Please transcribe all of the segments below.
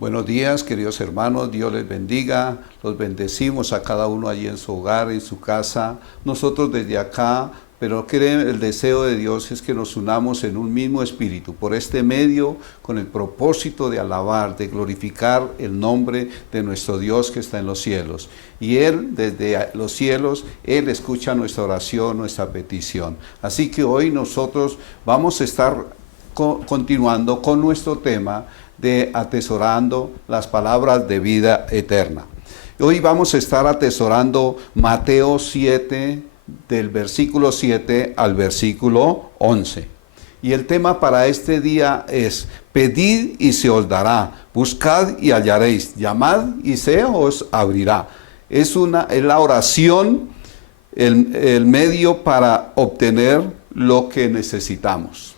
Buenos días, queridos hermanos, Dios les bendiga, los bendecimos a cada uno allí en su hogar, en su casa, nosotros desde acá, pero el deseo de Dios es que nos unamos en un mismo espíritu, por este medio, con el propósito de alabar, de glorificar el nombre de nuestro Dios que está en los cielos. Y Él, desde los cielos, Él escucha nuestra oración, nuestra petición. Así que hoy nosotros vamos a estar continuando con nuestro tema de atesorando las palabras de vida eterna. Hoy vamos a estar atesorando Mateo 7, del versículo 7 al versículo 11. Y el tema para este día es: pedid y se os dará, buscad y hallaréis, llamad y se os abrirá. Es la oración, el medio para obtener lo que necesitamos.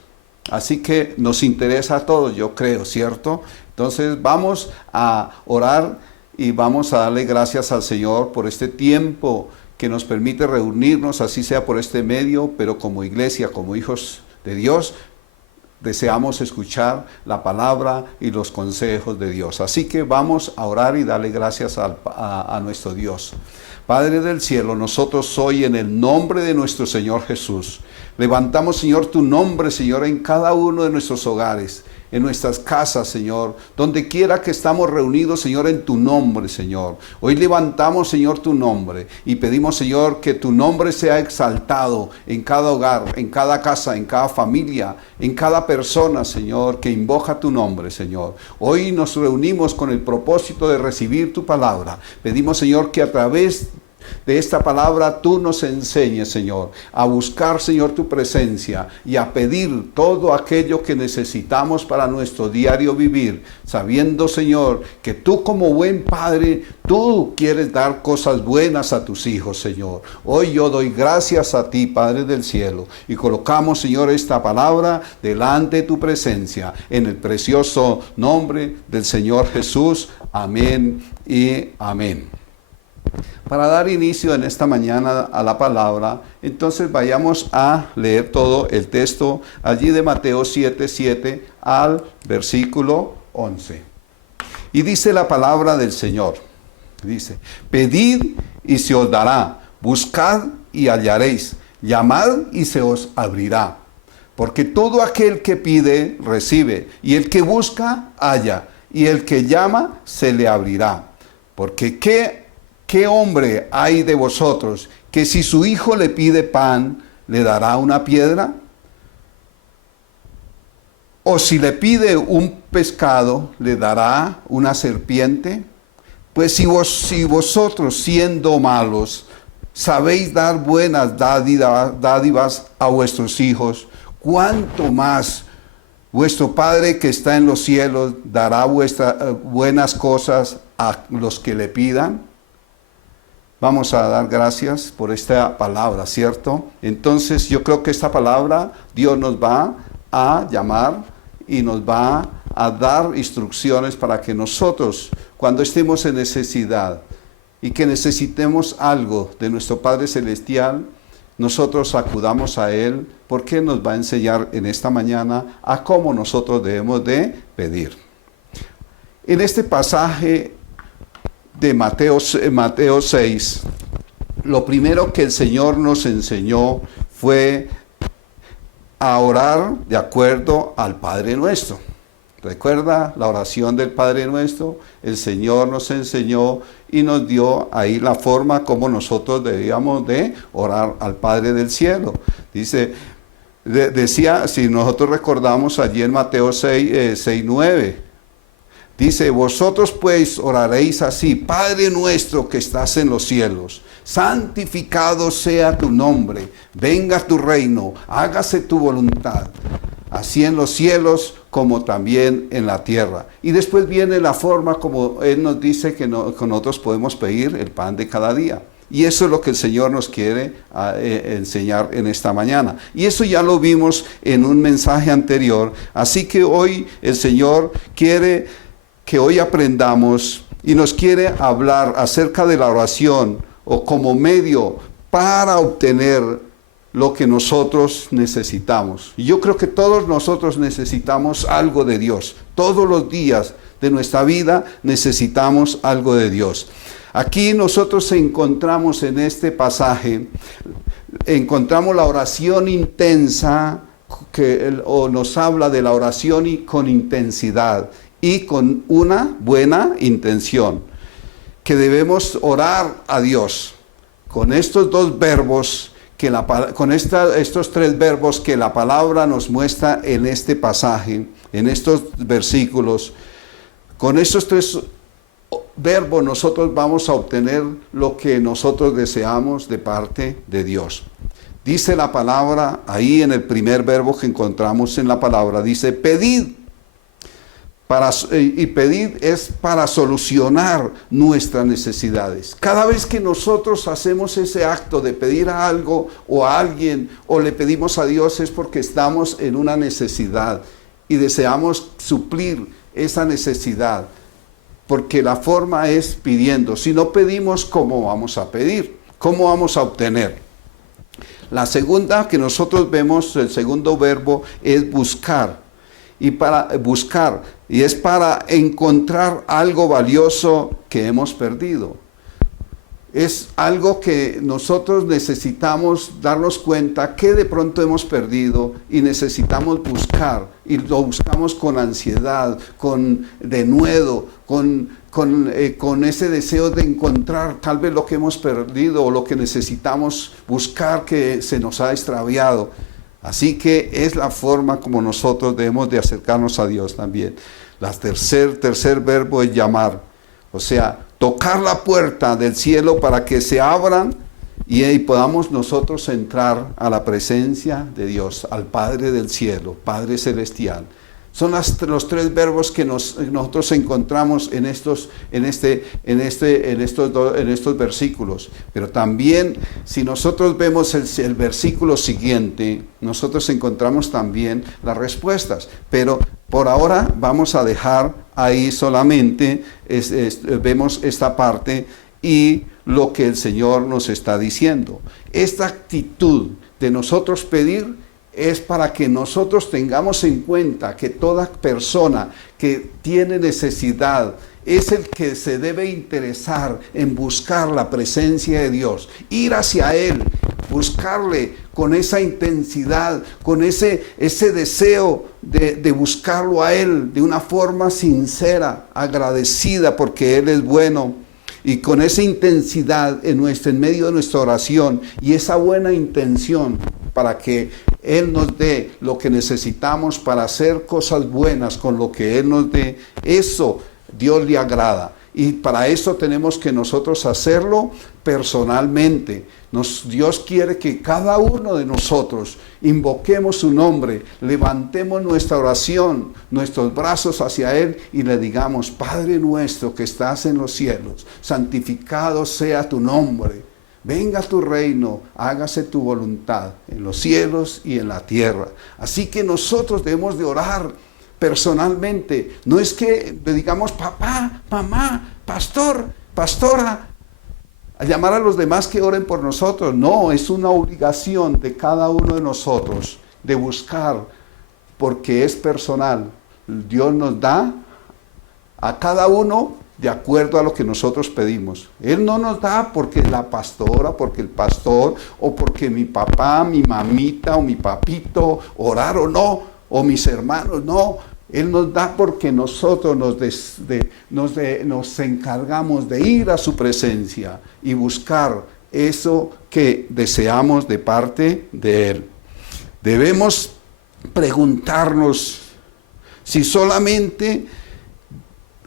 Así que nos interesa a todos, yo creo, ¿cierto? Entonces vamos a orar y vamos a darle gracias al Señor por este tiempo que nos permite reunirnos, así sea por este medio, pero como iglesia, como hijos de Dios, deseamos escuchar la palabra y los consejos de Dios. Así que vamos a orar y darle gracias a nuestro Dios. Padre del cielo, nosotros hoy en el nombre de nuestro Señor Jesús, levantamos, Señor, tu nombre, Señor, en cada uno de nuestros hogares, en nuestras casas, Señor, donde quiera que estamos reunidos, Señor, en tu nombre, Señor. Hoy levantamos, Señor, tu nombre y pedimos, Señor, que tu nombre sea exaltado en cada hogar, en cada casa, en cada familia, en cada persona, Señor, que invoca tu nombre, Señor. Hoy nos reunimos con el propósito de recibir tu palabra. Pedimos, Señor, que a través de esta palabra tú nos enseñes, Señor, a buscar, Señor, tu presencia y a pedir todo aquello que necesitamos para nuestro diario vivir, sabiendo, Señor, que tú como buen Padre, tú quieres dar cosas buenas a tus hijos, Señor. Hoy yo doy gracias a ti, Padre del cielo, y colocamos, Señor, esta palabra delante de tu presencia, en el precioso nombre del Señor Jesús. Amén y amén. Para dar inicio en esta mañana a la palabra, entonces vayamos a leer todo el texto allí de Mateo 7 al versículo 11. Y dice la palabra del Señor, dice: pedid y se os dará, buscad y hallaréis, llamad y se os abrirá. Porque todo aquel que pide, recibe, y el que busca, halla, y el que llama, se le abrirá. Porque ¿qué hombre hay de vosotros que si su hijo le pide pan, le dará una piedra? ¿O si le pide un pescado, le dará una serpiente? Pues si vosotros, siendo malos, sabéis dar buenas dádivas a vuestros hijos, ¿cuánto más vuestro Padre que está en los cielos dará buenas cosas a los que le pidan? Vamos a dar gracias por esta palabra, ¿cierto? Entonces yo creo que esta palabra Dios nos va a llamar y nos va a dar instrucciones para que nosotros, cuando estemos en necesidad y que necesitemos algo de nuestro Padre Celestial, nosotros acudamos a Él, porque nos va a enseñar en esta mañana a cómo nosotros debemos de pedir. En este pasaje de Mateo 6, lo primero que el Señor nos enseñó fue a orar de acuerdo al Padre Nuestro. ¿Recuerda la oración del Padre Nuestro? El Señor nos enseñó y nos dio ahí la forma como nosotros debíamos de orar al Padre del cielo. Decía, si nosotros recordamos allí en Mateo 6:9, dice: vosotros pues oraréis así: Padre nuestro que estás en los cielos, santificado sea tu nombre, venga tu reino, hágase tu voluntad, así en los cielos como también en la tierra. Y después viene la forma como Él nos dice que nosotros podemos pedir el pan de cada día. Y eso es lo que el Señor nos quiere enseñar en esta mañana. Y eso ya lo vimos en un mensaje anterior. Así que hoy el Señor quiere que hoy aprendamos y nos quiere hablar acerca de la oración o como medio para obtener lo que nosotros necesitamos. Y yo creo que todos nosotros necesitamos algo de Dios. Todos los días de nuestra vida necesitamos algo de Dios. Aquí nosotros encontramos en este pasaje, encontramos la oración intensa, o nos habla de la oración con intensidad y con una buena intención, que debemos orar a Dios con estos dos verbos, estos tres verbos que la palabra nos muestra en este pasaje, en estos versículos. Con estos tres verbos nosotros vamos a obtener lo que nosotros deseamos de parte de Dios. Dice la palabra, ahí en el primer verbo que encontramos en la palabra, dice pedid. Y pedir es para solucionar nuestras necesidades. Cada vez que nosotros hacemos ese acto de pedir a algo o a alguien o le pedimos a Dios, es porque estamos en una necesidad y deseamos suplir esa necesidad, porque la forma es pidiendo. Si no pedimos, ¿cómo vamos a pedir? ¿Cómo vamos a obtener? La segunda que nosotros vemos, el segundo verbo, es buscar. Y para buscar, y es para encontrar algo valioso que hemos perdido. Es algo que nosotros necesitamos darnos cuenta que de pronto hemos perdido y necesitamos buscar. Y lo buscamos con ansiedad, con denuedo, con ese deseo de encontrar tal vez lo que hemos perdido o lo que necesitamos buscar que se nos ha extraviado. Así que es la forma como nosotros debemos de acercarnos a Dios también. El tercer verbo es llamar. O sea, tocar la puerta del cielo para que se abran y podamos nosotros entrar a la presencia de Dios, al Padre del cielo, Padre celestial. Son los tres verbos que nosotros encontramos en estos versículos. Pero también, si nosotros vemos el versículo siguiente, nosotros encontramos también las respuestas. Pero por ahora vamos a dejar ahí solamente, vemos esta parte y lo que el Señor nos está diciendo. Esta actitud de nosotros pedir es para que nosotros tengamos en cuenta que toda persona que tiene necesidad es el que se debe interesar en buscar la presencia de Dios, ir hacia Él, buscarle con esa intensidad, con ese deseo de buscarlo a Él de una forma sincera, agradecida porque Él es bueno. Y con esa intensidad en medio de nuestra oración y esa buena intención para que Él nos dé lo que necesitamos para hacer cosas buenas con lo que Él nos dé, eso Dios le agrada. Y para eso tenemos que nosotros hacerlo personalmente. Dios quiere que cada uno de nosotros invoquemos su nombre, levantemos nuestra oración, nuestros brazos hacia Él y le digamos: Padre nuestro que estás en los cielos, santificado sea tu nombre. Venga tu reino, hágase tu voluntad en los cielos y en la tierra. Así que nosotros debemos de orar personalmente. No es que le digamos papá, mamá, pastor, pastora, a llamar a los demás que oren por nosotros. No, es una obligación de cada uno de nosotros de buscar, porque es personal. Dios nos da a cada uno de acuerdo a lo que nosotros pedimos. Él no nos da porque la pastora, porque el pastor, o porque mi papá, mi mamita o mi papito oraron, no, o mis hermanos, no. Él nos da porque nosotros nos encargamos de ir a su presencia y buscar eso que deseamos de parte de Él. Debemos preguntarnos si solamente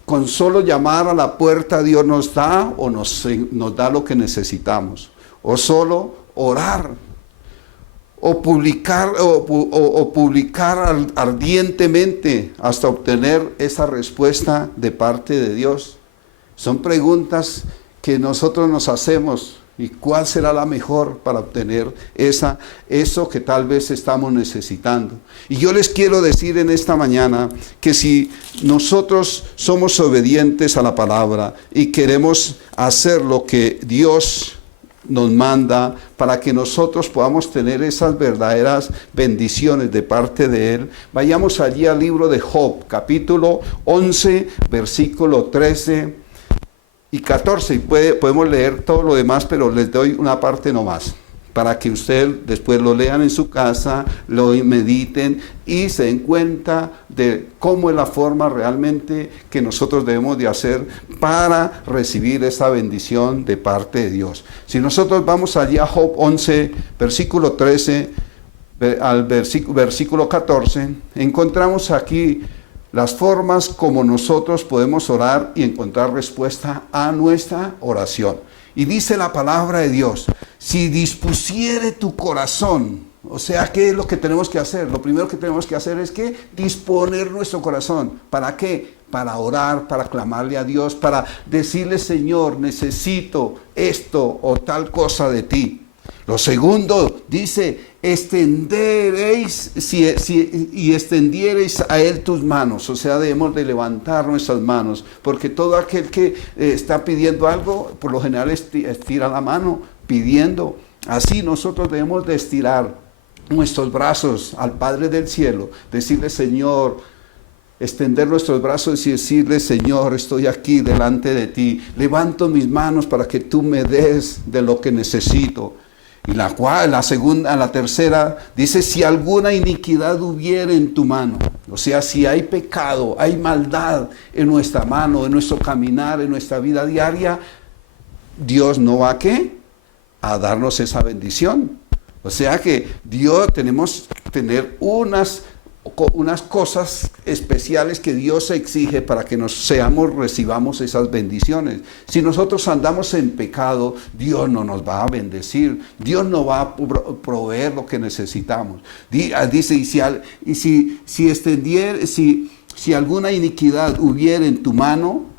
con solo llamar a la puerta Dios nos da o nos da lo que necesitamos, o solo orar, o publicar ardientemente hasta obtener esa respuesta de parte de Dios. Son preguntas que nosotros nos hacemos. ¿Y cuál será la mejor para obtener eso que tal vez estamos necesitando? Y yo les quiero decir en esta mañana que si nosotros somos obedientes a la palabra y queremos hacer lo que Dios nos manda para que nosotros podamos tener esas verdaderas bendiciones de parte de Él. Vayamos allí al libro de Job, capítulo 11, versículo 13 y 14. Y podemos leer todo lo demás, pero les doy una parte nomás, para que ustedes después lo lean en su casa, lo mediten y se den cuenta de cómo es la forma realmente que nosotros debemos de hacer para recibir esa bendición de parte de Dios. Si nosotros vamos allí a Job 11, versículo 13 al versículo 14, encontramos aquí las formas como nosotros podemos orar y encontrar respuesta a nuestra oración. Y dice la palabra de Dios: si dispusiere tu corazón, o sea, ¿qué es lo que tenemos que hacer? Lo primero que tenemos que hacer es que disponer nuestro corazón. ¿Para qué? Para orar, para clamarle a Dios, para decirle: Señor, necesito esto o tal cosa de ti. Lo segundo, dice: extendiereis y extendiereis a Él tus manos. O sea, debemos de levantar nuestras manos, porque todo aquel que está pidiendo algo, por lo general estira la mano pidiendo. Así nosotros debemos de estirar nuestros brazos al Padre del cielo, decirle: Señor, extender nuestros brazos y decirle: Señor, estoy aquí delante de ti, levanto mis manos para que tú me des de lo que necesito. Y la tercera, dice: si alguna iniquidad hubiera en tu mano, o sea, si hay pecado, hay maldad en nuestra mano, en nuestro caminar, en nuestra vida diaria, Dios no va a darnos esa bendición. O sea que Dios, tenemos que tener unas cosas especiales que Dios exige para que recibamos esas bendiciones. Si nosotros andamos en pecado, Dios no nos va a bendecir, Dios no va a proveer lo que necesitamos. Dice: si alguna iniquidad hubiera en tu mano,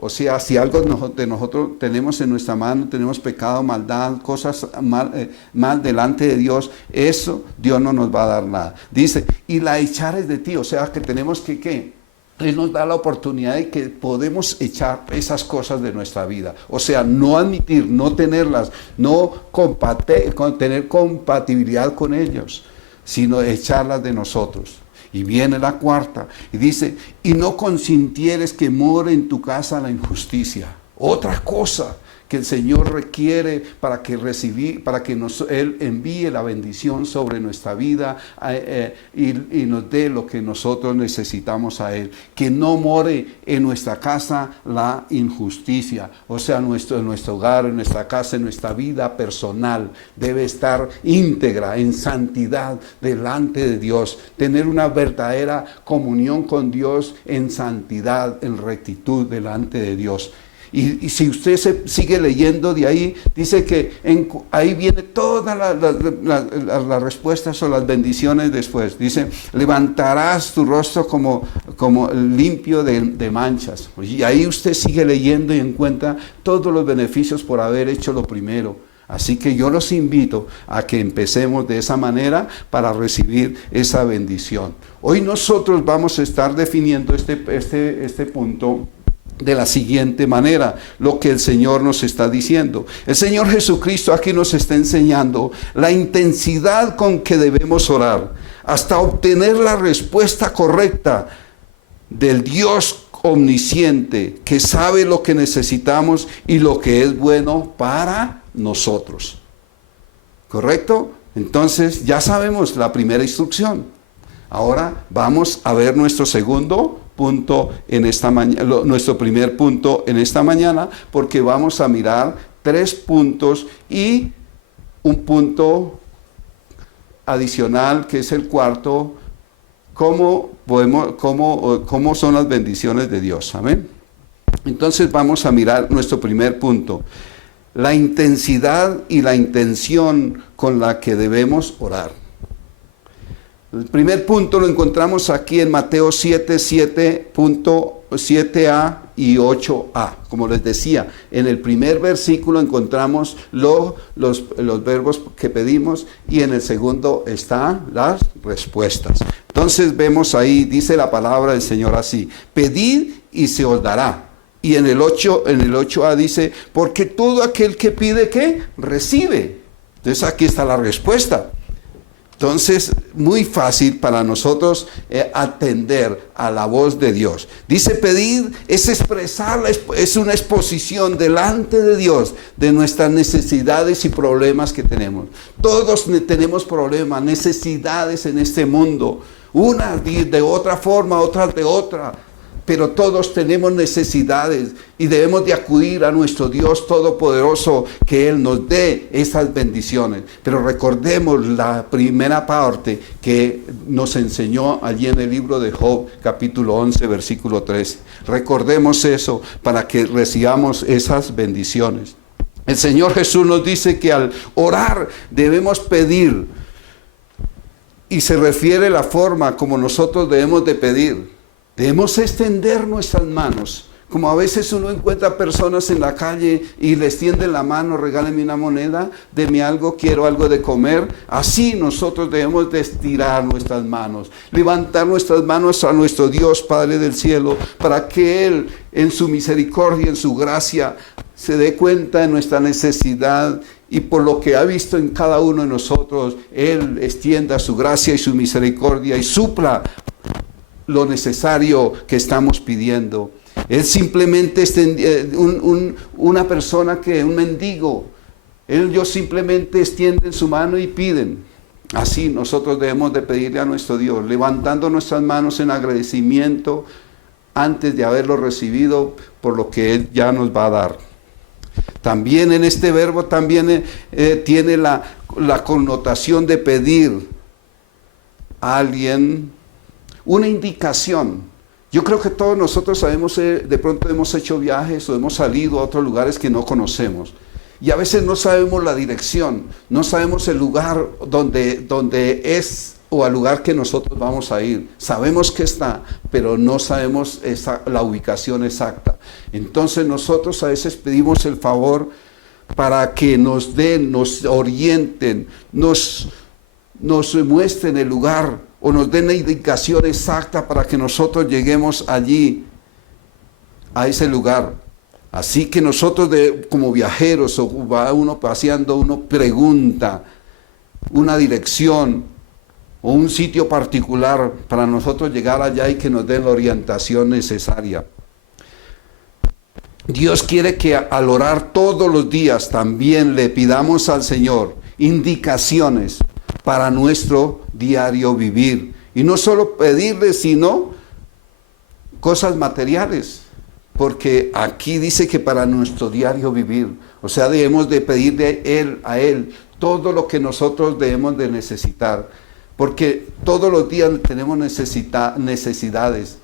o sea, si algo de nosotros tenemos en nuestra mano, tenemos pecado, maldad, cosas mal delante de Dios, eso Dios no nos va a dar nada. Dice: y la echares de ti, o sea que tenemos que Él nos da la oportunidad de que podemos echar esas cosas de nuestra vida. O sea, no admitir, no tenerlas, no tener compatibilidad con ellos, sino echarlas de nosotros. Y viene la cuarta, y dice: y no consintieres que more en tu casa la injusticia. Otra cosa que el Señor requiere para que Él envíe la bendición sobre nuestra vida y nos dé lo que nosotros necesitamos a Él. Que no more en nuestra casa la injusticia. O sea, en nuestro hogar, en nuestra casa, en nuestra vida personal debe estar íntegra, en santidad delante de Dios. Tener una verdadera comunión con Dios en santidad, en rectitud delante de Dios. Y si usted se sigue leyendo de ahí, dice que ahí viene todas las respuestas o las bendiciones después. Dice: levantarás tu rostro como limpio de manchas. Y ahí usted sigue leyendo y encuentra todos los beneficios por haber hecho lo primero. Así que yo los invito a que empecemos de esa manera para recibir esa bendición. Hoy nosotros vamos a estar definiendo este punto de la siguiente manera, lo que el Señor nos está diciendo. El Señor Jesucristo aquí nos está enseñando la intensidad con que debemos orar hasta obtener la respuesta correcta del Dios omnisciente, que sabe lo que necesitamos y lo que es bueno para nosotros. ¿Correcto? Entonces ya sabemos la primera instrucción. Ahora vamos a ver nuestro segundo punto en esta mañana, nuestro primer punto en esta mañana, porque vamos a mirar 3 puntos y un punto adicional que es el cuarto: cómo son las bendiciones de Dios. Amén. Entonces vamos a mirar nuestro primer punto: la intensidad y la intención con la que debemos orar. El primer punto lo encontramos aquí en Mateo 7:7a y 8a. Como les decía, en el primer versículo encontramos los verbos que pedimos y en el segundo están las respuestas. Entonces vemos ahí, dice la palabra del Señor así: pedid y se os dará, Y en el 8a dice, porque todo aquel que pide, ¿qué? Recibe. Entonces aquí está la respuesta. Entonces, muy fácil para nosotros atender a la voz de Dios. Dice, pedir es expresar, es una exposición delante de Dios de nuestras necesidades y problemas que tenemos. Todos tenemos problemas, necesidades en este mundo. Unas de otra forma, otras de otra. Pero todos tenemos necesidades y debemos de acudir a nuestro Dios Todopoderoso, que Él nos dé esas bendiciones. Pero recordemos la primera parte que nos enseñó allí en el libro de Job, capítulo 11, versículo 13. Recordemos eso para que recibamos esas bendiciones. El Señor Jesús nos dice que al orar debemos pedir, y se refiere a la forma como nosotros debemos de pedir. Debemos extender nuestras manos, como a veces uno encuentra personas en la calle y les tienden la mano, regálenme una moneda, denme algo, quiero algo de comer. Así nosotros debemos de estirar nuestras manos, levantar nuestras manos a nuestro Dios Padre del cielo, para que Él en su misericordia, en su gracia, se dé cuenta de nuestra necesidad y por lo que ha visto en cada uno de nosotros, Él extienda su gracia y su misericordia y supla lo necesario que estamos pidiendo. Es simplemente una persona un mendigo. Ellos simplemente extienden su mano y piden. Así nosotros debemos de pedirle a nuestro Dios, levantando nuestras manos en agradecimiento antes de haberlo recibido por lo que Él ya nos va a dar. También en este verbo también tiene la connotación de pedir a alguien una indicación. Yo creo que todos nosotros sabemos, de pronto hemos hecho viajes o hemos salido a otros lugares que no conocemos. Y a veces no sabemos la dirección, no sabemos el lugar donde es o al lugar que nosotros vamos a ir. Sabemos que está, pero no sabemos la ubicación exacta. Entonces nosotros a veces pedimos el favor para que nos den, nos orienten, nos muestren el lugar o nos den la indicación exacta para que nosotros lleguemos allí, a ese lugar. Así que nosotros como viajeros o va uno paseando, uno pregunta una dirección o un sitio particular para nosotros llegar allá y que nos den la orientación necesaria. Dios quiere que al orar todos los días también le pidamos al Señor indicaciones para nuestro diario vivir. Y no solo pedirle, sino cosas materiales. Porque aquí dice que para nuestro diario vivir. O sea, debemos de pedirle a Él todo lo que nosotros debemos de necesitar. Porque todos los días tenemos necesidades.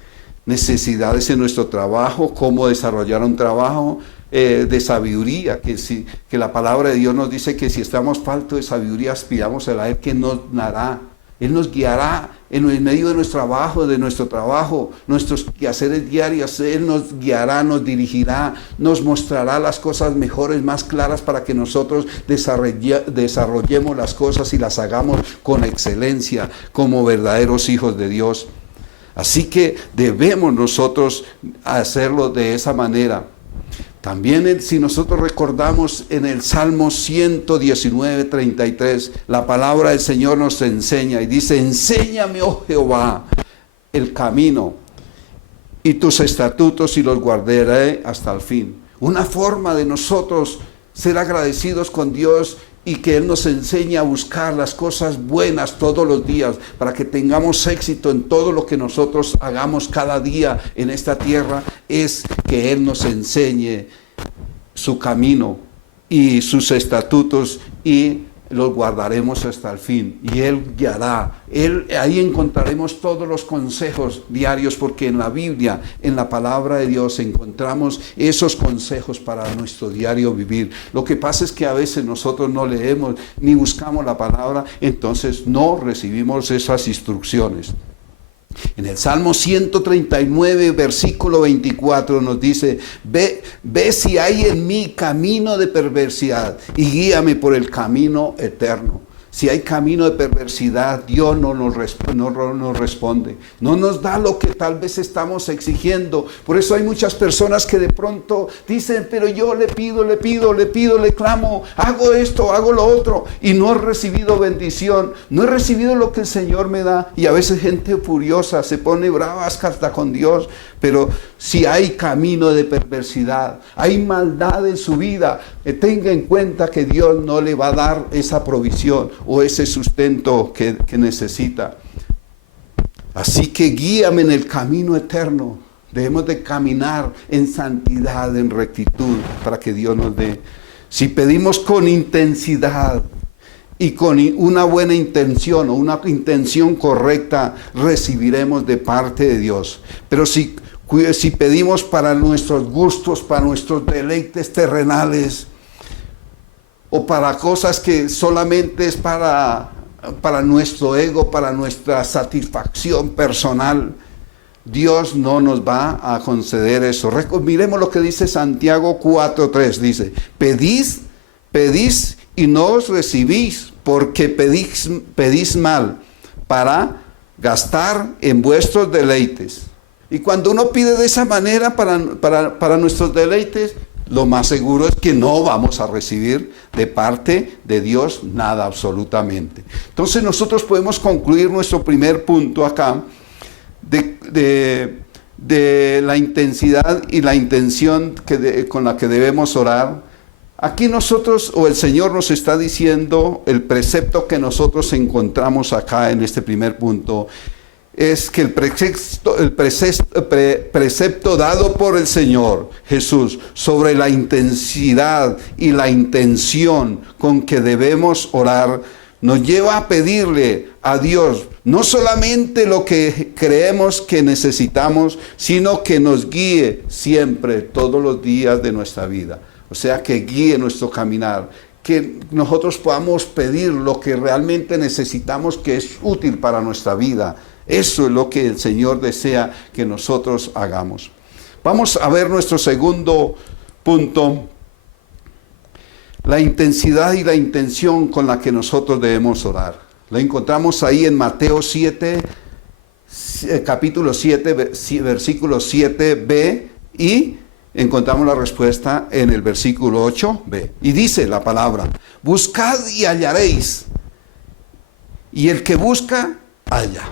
Necesidades en nuestro trabajo, cómo desarrollar un trabajo, de sabiduría, que la palabra de Dios nos dice que si estamos faltos de sabiduría, pidamos a Él que nos dará. Él nos guiará en el medio de nuestro trabajo, nuestros quehaceres diarios. Él nos guiará, nos dirigirá, nos mostrará las cosas mejores, más claras, para que nosotros desarrollemos las cosas y las hagamos con excelencia, como verdaderos hijos de Dios. Así que debemos nosotros hacerlo de esa manera. También si nosotros recordamos en el Salmo 119, 33, la palabra del Señor nos enseña y dice: enséñame, oh Jehová, el camino y tus estatutos y los guardaré hasta el fin. Una forma de nosotros ser agradecidos con Dios y que Él nos enseñe a buscar las cosas buenas todos los días para que tengamos éxito en todo lo que nosotros hagamos cada día en esta tierra, es que Él nos enseñe su camino y sus estatutos y los guardaremos hasta el fin. Y Él guiará. Ahí encontraremos todos los consejos diarios, porque en la Biblia, en la palabra de Dios, encontramos esos consejos para nuestro diario vivir. Lo que pasa es que a veces nosotros no leemos ni buscamos la palabra, entonces no recibimos esas instrucciones. En el Salmo 139, versículo 24 nos dice: ve si hay en mí camino de perversidad y guíame por el camino eterno. Si hay camino de perversidad, Dios no nos responde. No nos da lo que tal vez estamos exigiendo. Por eso hay muchas personas que de pronto dicen, pero yo le pido, le clamo, hago esto, hago lo otro. Y no he recibido bendición. No he recibido lo que el Señor me da. Y a veces gente furiosa se pone brava hasta con Dios. Pero si hay camino de perversidad, hay maldad en su vida, tenga en cuenta que Dios no le va a dar esa provisión o ese sustento que necesita. Así que guíame en el camino eterno. Debemos de caminar en santidad, en rectitud, para que Dios nos dé. Si pedimos con intensidad y con una buena intención o una intención correcta, recibiremos de parte de Dios. Pero si pedimos para nuestros gustos, para nuestros deleites terrenales, o para cosas que solamente es para nuestro ego, para nuestra satisfacción personal, Dios no nos va a conceder eso. Miremos lo que dice Santiago 4:3, dice, pedís y no os recibís, porque pedís mal, para gastar en vuestros deleites. Y cuando uno pide de esa manera para nuestros deleites, lo más seguro es que no vamos a recibir de parte de Dios nada absolutamente. Entonces nosotros podemos concluir nuestro primer punto acá de la intensidad y la intención con la que debemos orar. Aquí nosotros, o el Señor nos está diciendo, el precepto que nosotros encontramos acá en este primer punto, es que el precepto dado por el Señor Jesús sobre la intensidad y la intención con que debemos orar, nos lleva a pedirle a Dios no solamente lo que creemos que necesitamos, sino que nos guíe siempre, todos los días de nuestra vida. O sea, que guíe nuestro caminar, que nosotros podamos pedir lo que realmente necesitamos, que es útil para nuestra vida. Eso es lo que el Señor desea que nosotros hagamos. Vamos a ver nuestro segundo punto, la intensidad y la intención con la que nosotros debemos orar. La encontramos ahí en Mateo 7, capítulo 7, versículo 7b, y encontramos la respuesta en el versículo 8b. Y dice la palabra, buscad y hallaréis, y el que busca, halla.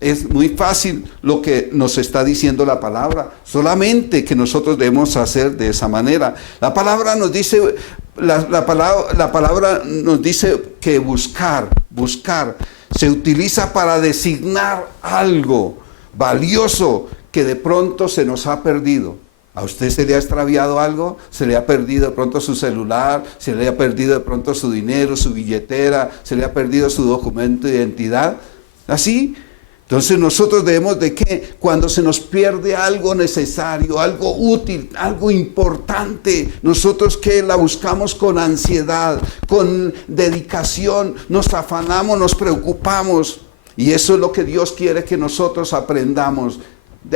Es muy fácil lo que nos está diciendo la palabra, solamente que nosotros debemos hacer de esa manera. La palabra nos dice, la palabra nos dice que buscar se utiliza para designar algo valioso que de pronto se nos ha perdido. ¿A usted se le ha extraviado algo? ¿Se le ha perdido de pronto su celular? ¿Se le ha perdido de pronto su dinero, su billetera? ¿Se le ha perdido su documento de identidad? ¿Así? Entonces nosotros debemos de que cuando se nos pierde algo necesario, algo útil, algo importante, nosotros que la buscamos con ansiedad, con dedicación, nos afanamos, nos preocupamos. Y eso es lo que Dios quiere que nosotros aprendamos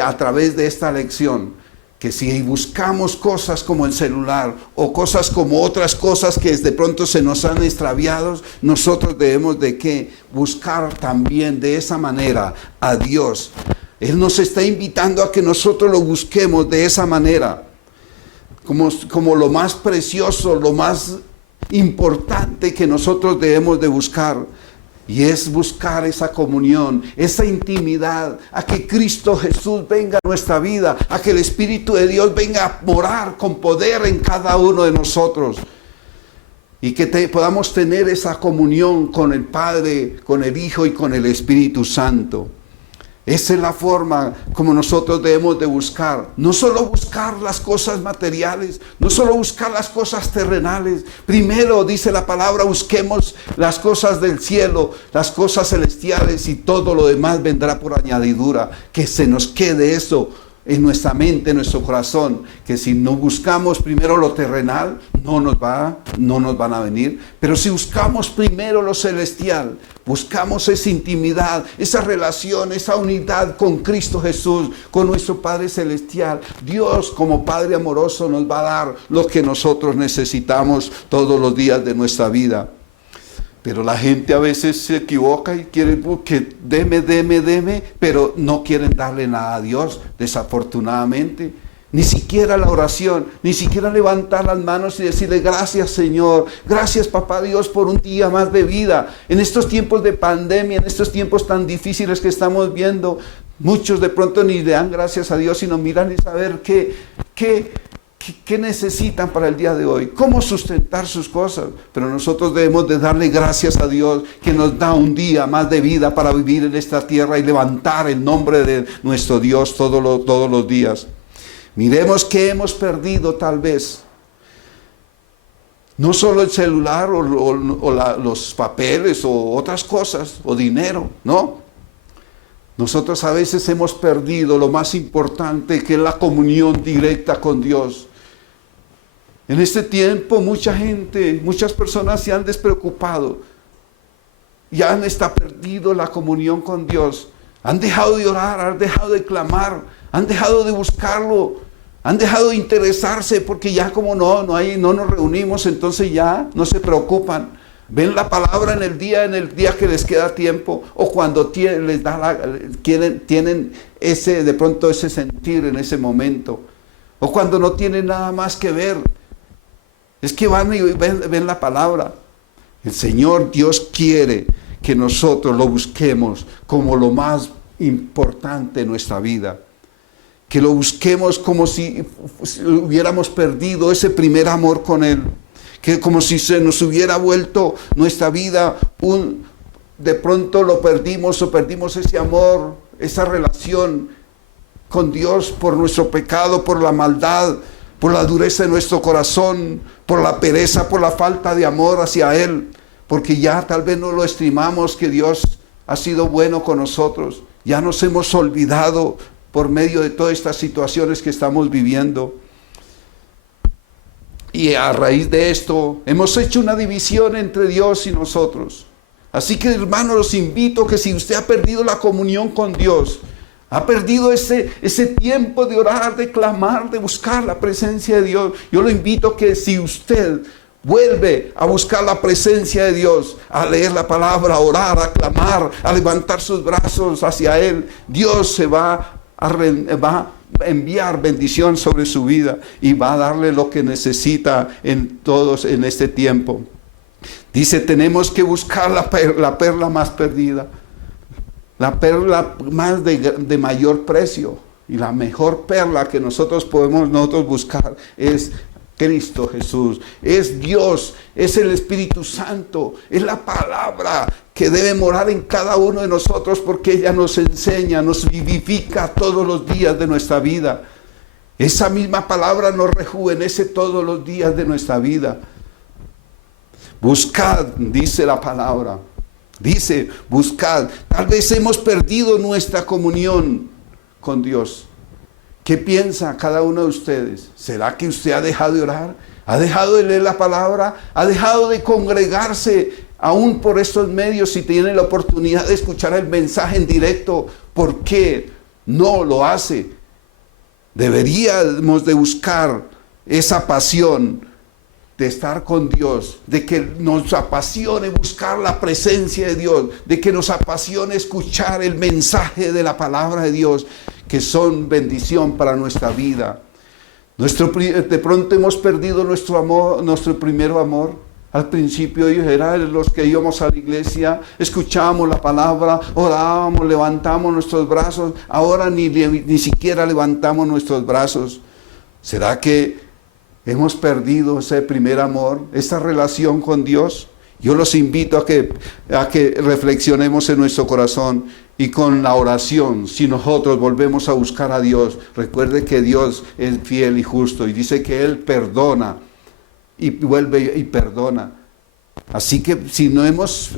a través de esta lección. Que si buscamos cosas como el celular o cosas como otras cosas que de pronto se nos han extraviado, nosotros debemos de que buscar también de esa manera a Dios. Él nos está invitando a que nosotros lo busquemos de esa manera, como lo más precioso, lo más importante que nosotros debemos de buscar. Y es buscar esa comunión, esa intimidad, a que Cristo Jesús venga a nuestra vida, a que el Espíritu de Dios venga a morar con poder en cada uno de nosotros. Y que podamos tener esa comunión con el Padre, con el Hijo y con el Espíritu Santo. Esa es la forma como nosotros debemos de buscar. No solo buscar las cosas materiales, no solo buscar las cosas terrenales. Primero, dice la palabra, busquemos las cosas del cielo, las cosas celestiales, y todo lo demás vendrá por añadidura. Que se nos quede eso en nuestra mente, en nuestro corazón, que si no buscamos primero lo terrenal, no nos van a venir. Pero si buscamos primero lo celestial, buscamos esa intimidad, esa relación, esa unidad con Cristo Jesús, con nuestro Padre Celestial, Dios como Padre amoroso nos va a dar lo que nosotros necesitamos todos los días de nuestra vida. Pero la gente a veces se equivoca y quiere que deme, pero no quieren darle nada a Dios, desafortunadamente. Ni siquiera la oración, ni siquiera levantar las manos y decirle gracias Señor, gracias Papá Dios por un día más de vida. En estos tiempos de pandemia, en estos tiempos tan difíciles que estamos viendo, muchos de pronto ni le dan gracias a Dios, sino miran y saber qué necesitan para el día de hoy, cómo sustentar sus cosas. Pero nosotros debemos de darle gracias a Dios que nos da un día más de vida para vivir en esta tierra y levantar el nombre de nuestro Dios todos los días. Miremos que hemos perdido tal vez. No solo el celular o los papeles o otras cosas o dinero, ¿no? Nosotros a veces hemos perdido lo más importante, que es la comunión directa con Dios. En este tiempo muchas personas se han despreocupado y han perdido la comunión con Dios. Han dejado de orar, han dejado de clamar, han dejado de buscarlo, han dejado de interesarse porque ya como no nos reunimos, entonces ya no se preocupan. Ven la palabra en el día que les queda tiempo, o cuando tienen de pronto ese sentir en ese momento, o cuando no tienen nada más que ver. Es que van y ven la palabra. El Señor Dios quiere que nosotros lo busquemos como lo más importante en nuestra vida. Que lo busquemos como si hubiéramos perdido ese primer amor con Él. Que como si se nos hubiera vuelto nuestra vida de pronto lo perdimos o perdimos ese amor, esa relación con Dios por nuestro pecado, por la maldad, por la dureza de nuestro corazón, por la pereza, por la falta de amor hacia Él, porque ya tal vez no lo estimamos que Dios ha sido bueno con nosotros. Ya nos hemos olvidado por medio de todas estas situaciones que estamos viviendo. Y a raíz de esto, hemos hecho una división entre Dios y nosotros. Así que, hermanos, los invito que si usted ha perdido la comunión con Dios, ha perdido ese tiempo de orar, de clamar, de buscar la presencia de Dios, yo lo invito que si usted vuelve a buscar la presencia de Dios, a leer la palabra, a orar, a clamar, a levantar sus brazos hacia Él, Dios se va a enviar bendición sobre su vida y va a darle lo que necesita en este tiempo. Dice, tenemos que buscar la perla más perdida, la perla más de mayor precio, y la mejor perla que nosotros podemos buscar es Cristo Jesús, es Dios, es el Espíritu Santo, es la palabra que debe morar en cada uno de nosotros, porque ella nos enseña, nos vivifica todos los días de nuestra vida. Esa misma palabra nos rejuvenece todos los días de nuestra vida. Buscad, dice la palabra, dice, buscad. Tal vez hemos perdido nuestra comunión con Dios. ¿Qué piensa cada uno de ustedes? ¿Será que usted ha dejado de orar? ¿Ha dejado de leer la palabra? ¿Ha dejado de congregarse aún por estos medios si tiene la oportunidad de escuchar el mensaje en directo? ¿Por qué no lo hace? Deberíamos de buscar esa pasión de estar con Dios, de que nos apasione buscar la presencia de Dios, de que nos apasione escuchar el mensaje de la palabra de Dios, que son bendición para nuestra vida. De pronto hemos perdido nuestro amor, nuestro primer amor. Al principio era los que íbamos a la iglesia, escuchábamos la palabra, orábamos, levantamos nuestros brazos. Ahora ni siquiera levantamos nuestros brazos. ¿Será que hemos perdido ese primer amor, esa relación con Dios? Yo los invito a que reflexionemos en nuestro corazón, y con la oración, si nosotros volvemos a buscar a Dios, recuerde que Dios es fiel y justo, y dice que Él perdona, y vuelve y perdona. Así que si no hemos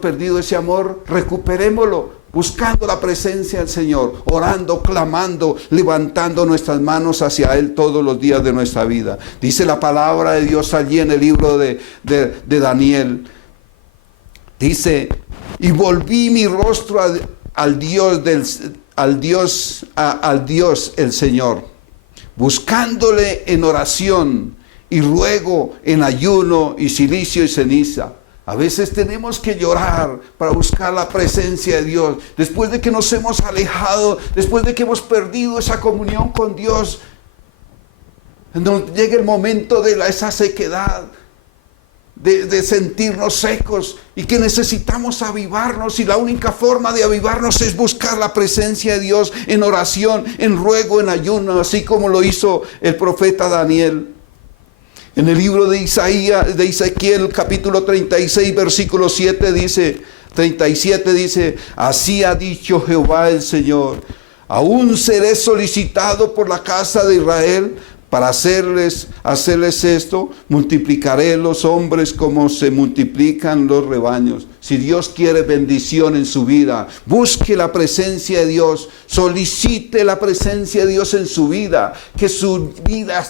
perdido ese amor, recuperémoslo, buscando la presencia del Señor, orando, clamando, levantando nuestras manos hacia Él todos los días de nuestra vida. Dice la palabra de Dios allí en el libro de Daniel. Dice, y volví mi rostro al Dios el Señor, buscándole en oración y ruego, en ayuno y silicio y ceniza. A veces tenemos que llorar para buscar la presencia de Dios. Después de que nos hemos alejado, después de que hemos perdido esa comunión con Dios, nos llega el momento de esa sequedad, de sentirnos secos y que necesitamos avivarnos, y la única forma de avivarnos es buscar la presencia de Dios en oración, en ruego, en ayuno, así como lo hizo el profeta Daniel. En el libro de Ezequiel, capítulo 36, versículo 37 dice, así ha dicho Jehová el Señor, aún seré solicitado por la casa de Israel para hacerles esto, multiplicaré los hombres como se multiplican los rebaños. Si Dios quiere bendición en su vida, busque la presencia de Dios, solicite la presencia de Dios en su vida, que su vida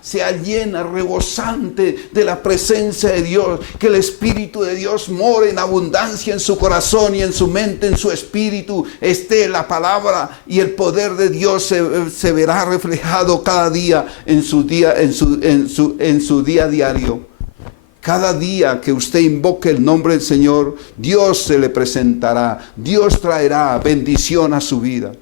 sea llena, rebosante de la presencia de Dios, que el Espíritu de Dios more en abundancia en su corazón y en su mente, en su espíritu, esté la palabra y el poder de Dios se verá reflejado cada día en su día a diario. Cada día que usted invoque el nombre del Señor, Dios se le presentará. Dios traerá bendición a su vida.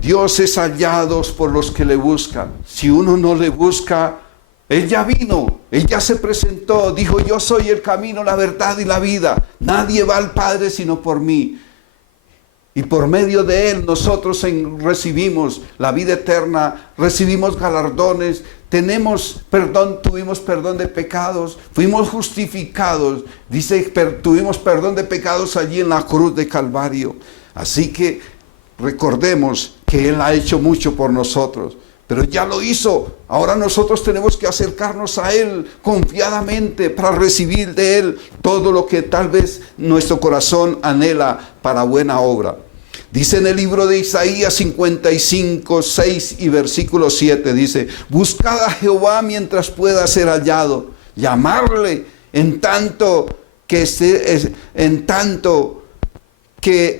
Dios es hallado por los que le buscan. Si uno no le busca, Él ya vino, Él ya se presentó. Dijo, yo soy el camino, la verdad y la vida. Nadie va al Padre sino por mí. Y por medio de Él nosotros recibimos la vida eterna, recibimos galardones, tenemos perdón, tuvimos perdón de pecados, fuimos justificados. Dice, tuvimos perdón de pecados allí en la cruz de Calvario. Así que recordemos que Él ha hecho mucho por nosotros, pero ya lo hizo. Ahora nosotros tenemos que acercarnos a Él confiadamente para recibir de Él todo lo que tal vez nuestro corazón anhela para buena obra. Dice en el libro de Isaías 55, 6 y versículo 7, dice, buscad a Jehová mientras pueda ser hallado, llamarle en tanto que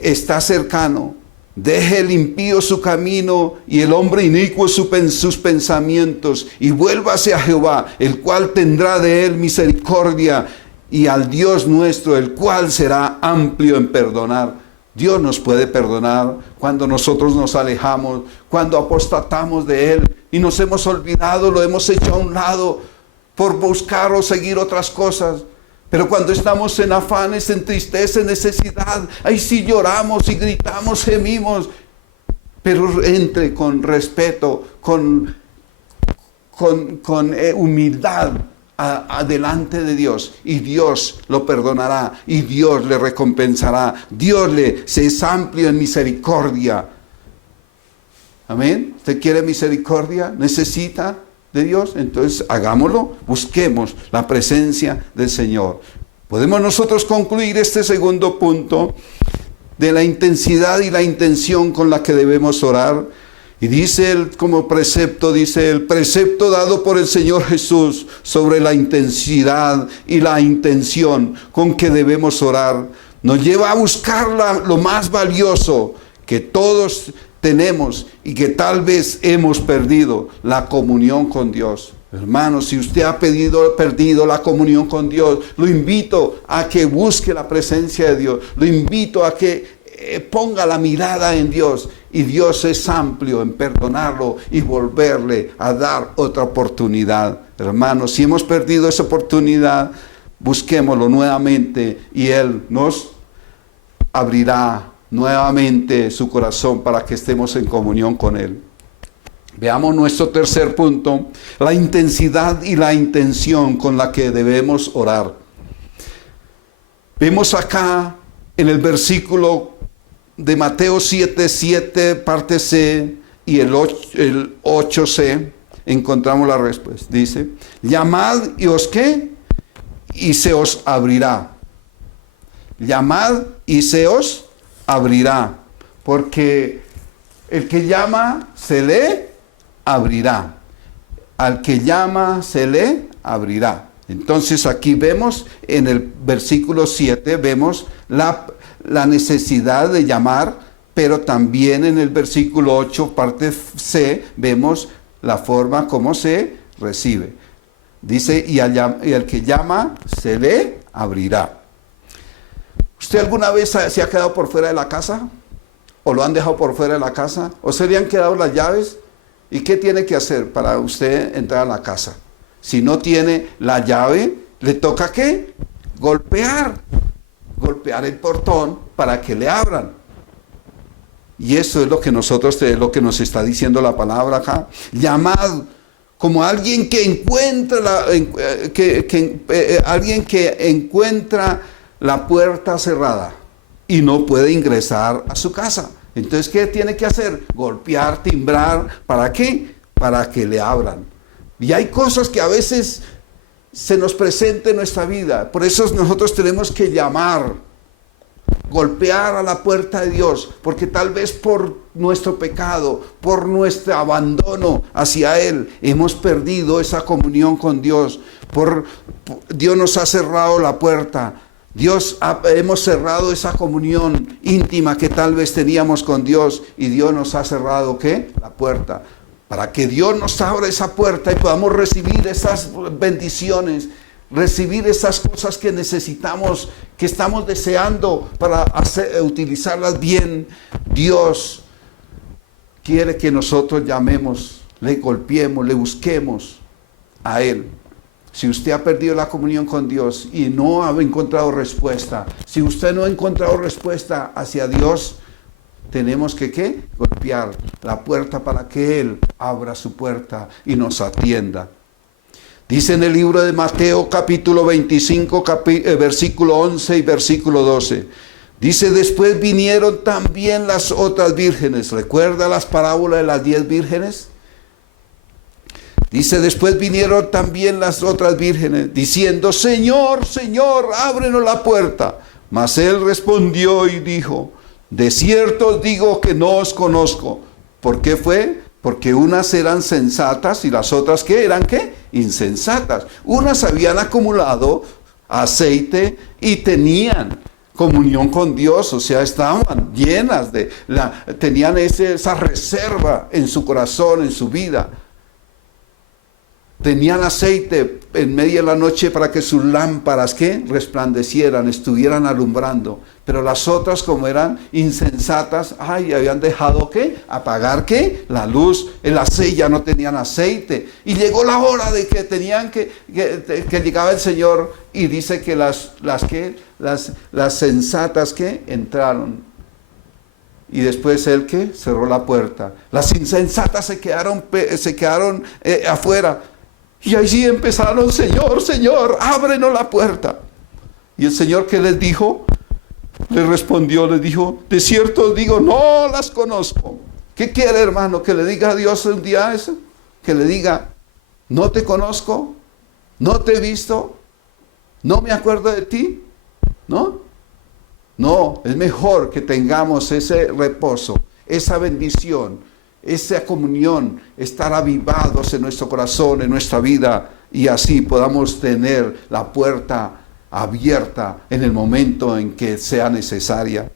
está cercano. Deje el impío su camino y el hombre inicuo sus pensamientos, y vuélvase a Jehová, el cual tendrá de él misericordia, y al Dios nuestro, el cual será amplio en perdonar. Dios nos puede perdonar cuando nosotros nos alejamos, cuando apostatamos de Él y nos hemos olvidado, lo hemos hecho a un lado por buscar o seguir otras cosas. Pero cuando estamos en afanes, en tristeza, en necesidad, ahí sí lloramos y gritamos, gemimos. Pero entre con respeto, con humildad adelante de Dios, y Dios lo perdonará y Dios le recompensará. Dios se es amplio en misericordia. Amén. ¿Usted quiere misericordia? ¿Necesita de Dios? Entonces hagámoslo, busquemos la presencia del Señor. Podemos nosotros concluir este segundo punto de la intensidad y la intención con la que debemos orar. Y dice él como precepto, dice el precepto dado por el Señor Jesús sobre la intensidad y la intención con que debemos orar, nos lleva a buscar lo más valioso que todos tenemos y que tal vez hemos perdido, la comunión con Dios. Hermanos, si usted ha perdido la comunión con Dios, lo invito a que busque la presencia de Dios, lo invito a que ponga la mirada en Dios, y Dios es amplio en perdonarlo y volverle a dar otra oportunidad. Hermanos, si hemos perdido esa oportunidad, busquémoslo nuevamente y Él nos abrirá nuevamente su corazón para que estemos en comunión con Él. Veamos nuestro tercer punto, la intensidad y la intención con la que debemos orar. Vemos acá en el versículo de Mateo 7:7, parte C, y el 8C, encontramos la respuesta. Dice, llamad y os ¿qué? Y se os abrirá. Llamad y se os abrirá. Porque el que llama, se le abrirá. Al que llama, se le abrirá. Entonces aquí vemos, en el versículo 7, vemos la necesidad de llamar, pero también en el versículo 8, parte C, vemos la forma como se recibe. Dice, y al que llama, se le abrirá. ¿Usted alguna vez se ha quedado por fuera de la casa? ¿O lo han dejado por fuera de la casa? ¿O se le han quedado las llaves? ¿Y qué tiene que hacer para usted entrar a la casa? Si no tiene la llave, ¿le toca qué? Golpear el portón para que le abran. Y eso es lo que lo que nos está diciendo la palabra acá. Llamad como alguien que encuentra alguien que encuentra la puerta cerrada y no puede ingresar a su casa. Entonces, ¿qué tiene que hacer? Golpear, timbrar. ¿Para qué? Para que le abran. Y hay cosas que a veces se nos presentan en nuestra vida. Por eso nosotros tenemos que llamar, golpear a la puerta de Dios, porque tal vez por nuestro pecado, por nuestro abandono hacia Él, hemos perdido esa comunión con Dios. Dios nos ha cerrado la puerta. Hemos cerrado esa comunión íntima que tal vez teníamos con Dios, y Dios nos ha cerrado, ¿qué? La puerta. Para que Dios nos abra esa puerta y podamos recibir esas bendiciones, recibir esas cosas que necesitamos, que estamos deseando para utilizarlas bien. Dios quiere que nosotros llamemos, le golpeemos, le busquemos a Él. Si usted ha perdido la comunión con Dios y no ha encontrado respuesta, si usted no ha encontrado respuesta hacia Dios, tenemos que ¿qué? Golpear la puerta para que Él abra su puerta y nos atienda. Dice en el libro de Mateo capítulo 25, versículo 11 y versículo 12. Dice, después vinieron también las otras vírgenes. ¿Recuerda las parábolas de las 10 vírgenes? Dice, después vinieron también las otras vírgenes, diciendo, Señor, Señor, ábrenos la puerta. Mas Él respondió y dijo, de cierto os digo que no os conozco. ¿Por qué fue? Porque unas eran sensatas y las otras ¿qué? ¿Eran qué? Insensatas. Unas habían acumulado aceite y tenían comunión con Dios, o sea, estaban llenas tenían esa reserva en su corazón, en su vida. Tenían aceite en medio de la noche para que sus lámparas, ¿qué? Resplandecieran, estuvieran alumbrando. Pero las otras, como eran insensatas, habían dejado, ¿qué? Apagar, ¿qué? La luz, el aceite, ya no tenían aceite. Y llegó la hora de que tenían que llegaba el Señor, y dice que las sensatas, ¿qué? Entraron. Y después Él, ¿qué? Cerró la puerta. Las insensatas se quedaron afuera. Y allí empezaron, Señor, Señor, ábrenos la puerta. Y el Señor, ¿qué les dijo? Les respondió, les dijo, de cierto os digo, no las conozco. ¿Qué quiere, hermano? ¿Que le diga a Dios un día eso? Que le diga, no te conozco, no te he visto, no me acuerdo de ti, ¿no? No, es mejor que tengamos ese reposo, esa bendición, esa comunión, estar avivados en nuestro corazón, en nuestra vida, y así podamos tener la puerta abierta en el momento en que sea necesaria.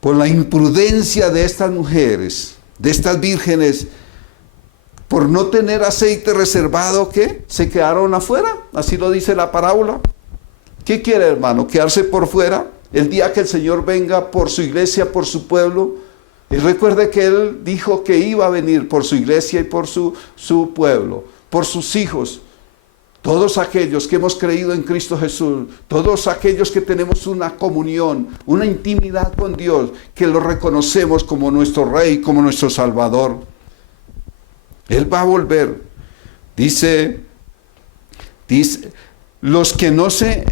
Por la imprudencia de estas mujeres, de estas vírgenes, por no tener aceite reservado, ¿qué? Se quedaron afuera, así lo dice la parábola. ¿Qué quiere, hermano? ¿Quedarse por fuera? El día que el Señor venga por su iglesia, por su pueblo. Y recuerde que Él dijo que iba a venir por su iglesia y por su pueblo, por sus hijos. Todos aquellos que hemos creído en Cristo Jesús, todos aquellos que tenemos una comunión, una intimidad con Dios, que lo reconocemos como nuestro Rey, como nuestro Salvador. Él va a volver. Dice, los que no se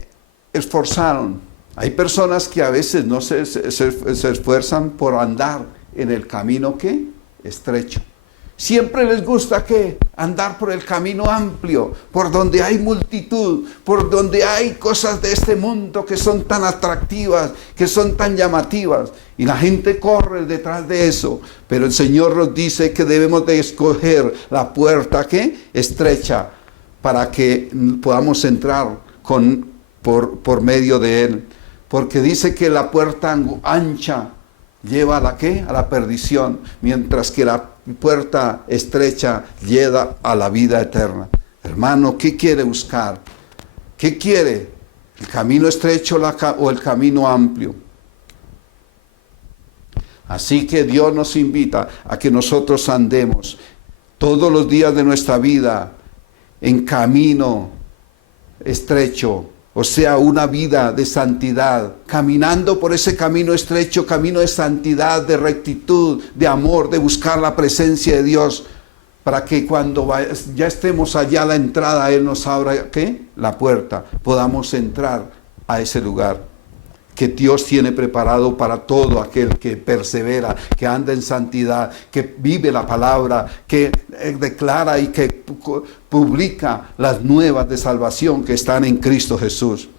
esforzaron. Hay personas que a veces no se esfuerzan por andar en el camino, ¿qué? Estrecho. Siempre les gusta, ¿qué? Andar por el camino amplio, por donde hay multitud, por donde hay cosas de este mundo que son tan atractivas, que son tan llamativas. Y la gente corre detrás de eso. Pero el Señor nos dice que debemos de escoger la puerta, ¿qué? Estrecha, para que podamos entrar por medio de Él. Porque dice que la puerta ancha lleva a la ¿qué? A la perdición, mientras que la puerta estrecha lleva a la vida eterna. Hermano, ¿qué quiere buscar? ¿Qué quiere? ¿El camino estrecho o el camino amplio? Así que Dios nos invita a que nosotros andemos todos los días de nuestra vida en camino estrecho, o sea, una vida de santidad, caminando por ese camino estrecho, camino de santidad, de rectitud, de amor, de buscar la presencia de Dios, para que cuando ya estemos allá a la entrada, Él nos abra, ¿qué? La puerta, podamos entrar a ese lugar que Dios tiene preparado para todo aquel que persevera, que anda en santidad, que vive la palabra, que declara y que publica las nuevas de salvación que están en Cristo Jesús.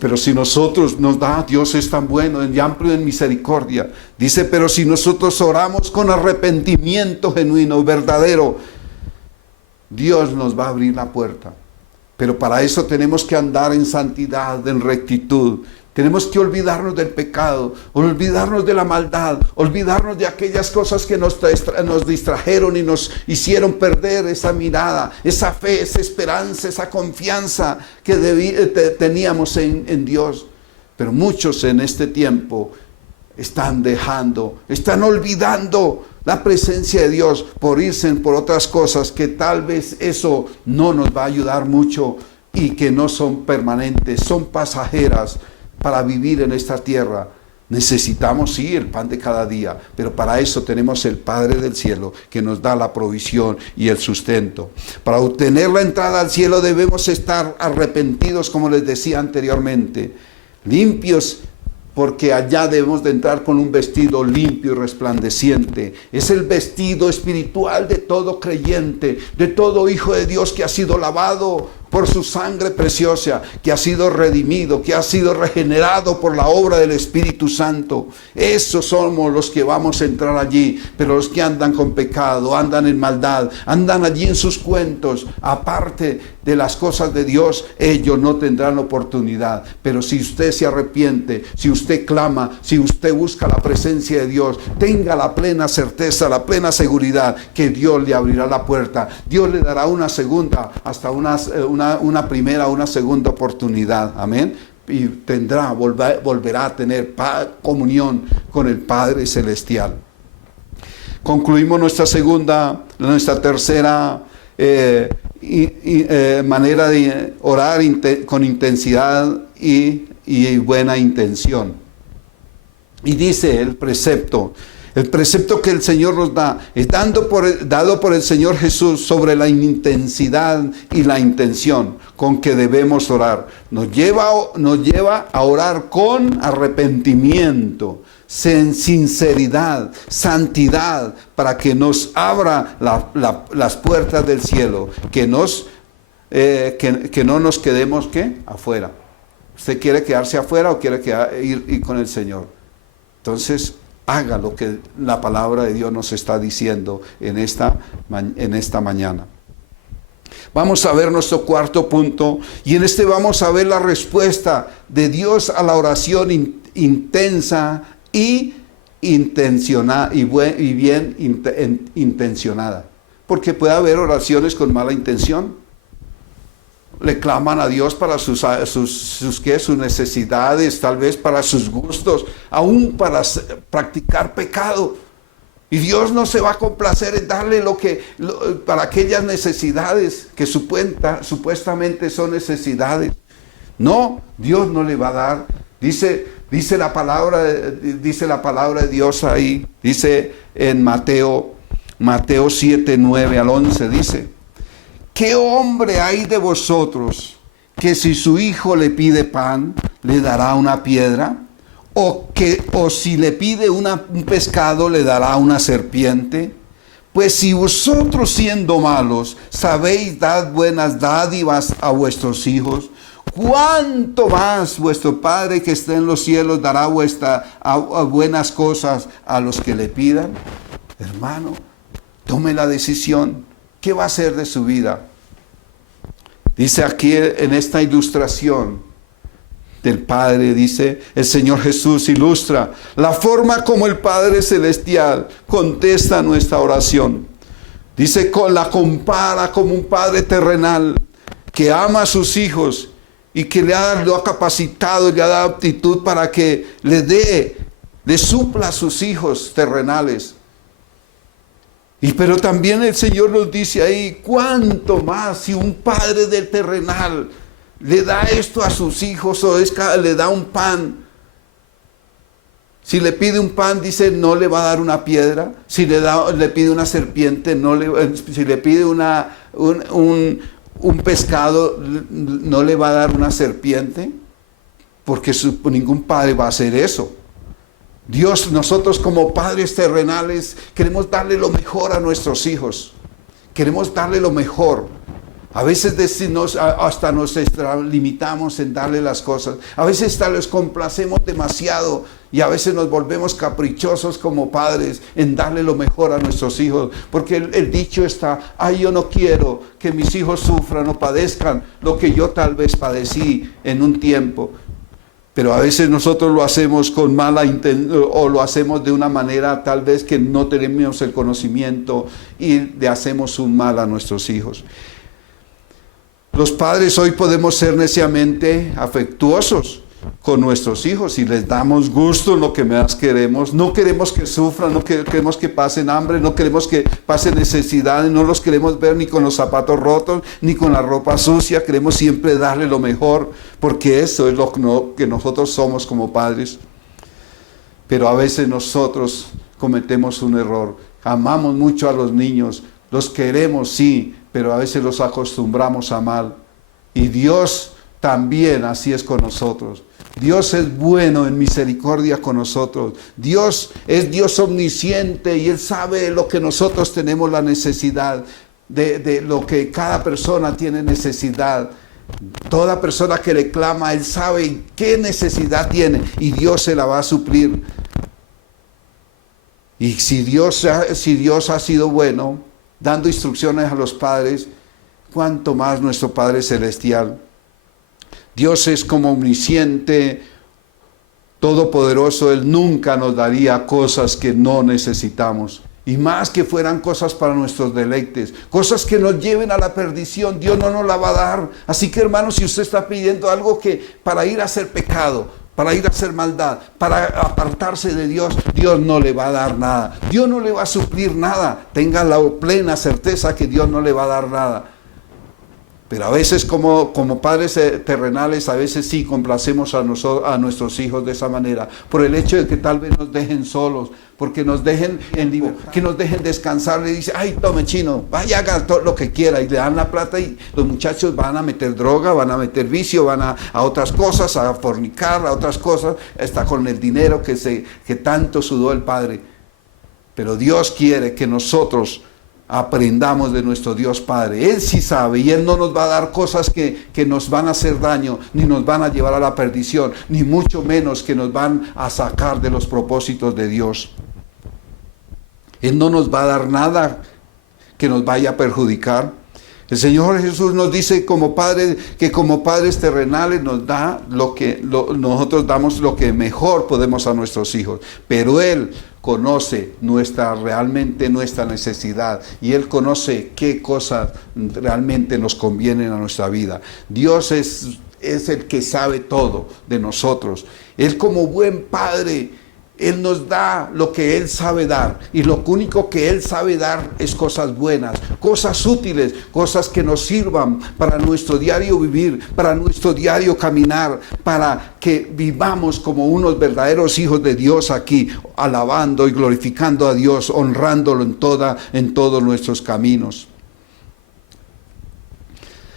Pero si nosotros nos da, Dios es tan bueno y amplio en misericordia. Dice, pero si nosotros oramos con arrepentimiento genuino, verdadero, Dios nos va a abrir la puerta. Pero para eso tenemos que andar en santidad, en rectitud. Tenemos que olvidarnos del pecado, olvidarnos de la maldad, olvidarnos de aquellas cosas que nos distrajeron y nos hicieron perder esa mirada, esa fe, esa esperanza, esa confianza que teníamos en Dios. Pero muchos en este tiempo están olvidando la presencia de Dios por irse por otras cosas que tal vez eso no nos va a ayudar mucho y que no son permanentes, son pasajeras. Para vivir en esta tierra necesitamos, sí, el pan de cada día, pero para eso tenemos el Padre del cielo que nos da la provisión y el sustento. Para obtener la entrada al cielo debemos estar arrepentidos, como les decía anteriormente, limpios, porque allá debemos de entrar con un vestido limpio y resplandeciente. Es el vestido espiritual de todo creyente, de todo hijo de Dios que ha sido lavado por su sangre preciosa, que ha sido redimido, que ha sido regenerado por la obra del Espíritu Santo. Esos somos los que vamos a entrar allí. Pero los que andan con pecado, andan en maldad, andan allí en sus cuentos, aparte de las cosas de Dios, ellos no tendrán oportunidad. Pero si usted se arrepiente, si usted clama, si usted busca la presencia de Dios, tenga la plena certeza, la plena seguridad que Dios le abrirá la puerta. Dios le dará una segunda, hasta una primera, una segunda oportunidad. Amén. Y volverá a tener comunión con el Padre Celestial. Concluimos nuestra tercera manera de orar con intensidad y buena intención. Y dice el precepto que el Señor nos da, es dado por el Señor Jesús sobre la intensidad y la intención con que debemos orar. Nos lleva a orar con arrepentimiento, sinceridad, santidad, para que nos abra las puertas del cielo, que no nos quedemos afuera. ¿Usted quiere quedarse afuera o quiere ir con el Señor? Entonces, haga lo que la palabra de Dios nos está diciendo en esta mañana. Vamos a ver nuestro cuarto punto, y en este vamos a ver la respuesta de Dios a la oración intensa y intencionada y bien intencionada. Porque puede haber oraciones con mala intención. Le claman a Dios para sus necesidades, tal vez para sus gustos, aún para practicar pecado. Y Dios no se va a complacer en darle para aquellas necesidades que supuestamente son necesidades. No, Dios no le va a dar. Dice la palabra de Dios ahí, dice en Mateo 7, 9 al 11, dice: ¿qué hombre hay de vosotros que si su hijo le pide pan, le dará una piedra? ¿O si le pide un pescado, le dará una serpiente? Pues si vosotros, siendo malos, sabéis dar buenas dádivas a vuestros hijos, ¿cuánto más vuestro Padre que está en los cielos dará buenas cosas a los que le pidan? Hermano, tome la decisión. ¿Qué va a hacer de su vida? Dice aquí en esta ilustración del Padre, dice el Señor Jesús, ilustra la forma como el Padre Celestial contesta nuestra oración. Dice, la compara como un padre terrenal que ama a sus hijos y que lo ha capacitado y le ha dado aptitud para que le supla a sus hijos terrenales. Pero también el Señor nos dice ahí, cuánto más si un padre del terrenal le da esto a sus hijos o le da un pan. Si le pide un pan, dice, no le va a dar una piedra. Si le pide una serpiente, si le pide un pescado, no le va a dar una serpiente. Porque ningún padre va a hacer eso. Dios, nosotros como padres terrenales, queremos darle lo mejor a nuestros hijos. Queremos darle lo mejor. A veces hasta nos limitamos en darle las cosas. A veces hasta les complacemos demasiado y a veces nos volvemos caprichosos como padres en darle lo mejor a nuestros hijos. Porque el dicho está, yo no quiero que mis hijos sufran o padezcan lo que yo tal vez padecí en un tiempo. Pero a veces nosotros lo hacemos con mala intención o lo hacemos de una manera tal vez que no tenemos el conocimiento y le hacemos un mal a nuestros hijos. Los padres hoy podemos ser neciamente afectuosos con nuestros hijos y les damos gusto en lo que más queremos. No queremos que sufran, no queremos que pasen hambre, no queremos que pasen necesidades, no los queremos ver ni con los zapatos rotos, ni con la ropa sucia. Queremos siempre darle lo mejor, porque eso es lo que nosotros somos como padres. Pero a veces nosotros cometemos un error. Amamos mucho a los niños, los queremos, sí, pero a veces los acostumbramos a mal. Y Dios también así es con nosotros. Dios es bueno en misericordia con nosotros. Dios es Dios omnisciente y Él sabe lo que nosotros tenemos la necesidad, de lo que cada persona tiene necesidad. Toda persona que le clama, Él sabe qué necesidad tiene y Dios se la va a suplir. Y si Dios ha sido bueno, dando instrucciones a los padres, cuánto más nuestro Padre Celestial. Dios es como omnisciente, todopoderoso. Él nunca nos daría cosas que no necesitamos. Y más que fueran cosas para nuestros deleites, cosas que nos lleven a la perdición, Dios no nos la va a dar. Así que, hermanos, si usted está pidiendo algo que para ir a hacer pecado, para ir a hacer maldad, para apartarse de Dios, Dios no le va a dar nada. Dios no le va a suplir nada. Tenga la plena certeza que Dios no le va a dar nada. Pero a veces como padres terrenales, a veces sí complacemos a nuestros hijos de esa manera, por el hecho de que tal vez nos dejen solos, porque nos dejen en libertad, que nos dejen descansar. Le dice, tome chino, vaya, haga todo lo que quiera, y le dan la plata y los muchachos van a meter droga, van a meter vicio, van a otras cosas, a fornicar, a otras cosas, hasta con el dinero que tanto sudó el padre. Pero Dios quiere que nosotros aprendamos de nuestro Dios Padre. Él sí sabe y Él no nos va a dar cosas que nos van a hacer daño, ni nos van a llevar a la perdición, ni mucho menos que nos van a sacar de los propósitos de Dios. Él no nos va a dar nada que nos vaya a perjudicar. El Señor Jesús nos dice que como padres terrenales nos da nosotros damos lo que mejor podemos a nuestros hijos, pero Él conoce realmente nuestra necesidad y Él conoce qué cosas realmente nos convienen a nuestra vida. Dios es el que sabe todo de nosotros. Él como buen padre, Él nos da lo que Él sabe dar, y lo único que Él sabe dar es cosas buenas, cosas útiles, cosas que nos sirvan para nuestro diario vivir, para nuestro diario caminar, para que vivamos como unos verdaderos hijos de Dios aquí, alabando y glorificando a Dios, honrándolo en todos nuestros caminos.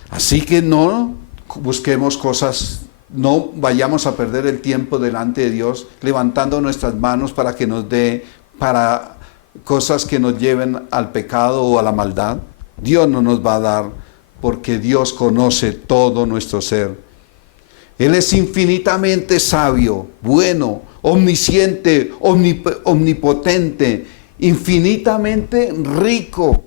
Así que no busquemos cosas. No vayamos a perder el tiempo delante de Dios levantando nuestras manos para que nos dé para cosas que nos lleven al pecado o a la maldad. Dios no nos va a dar, porque Dios conoce todo nuestro ser. Él es infinitamente sabio, bueno, omnisciente, omnipotente, infinitamente rico.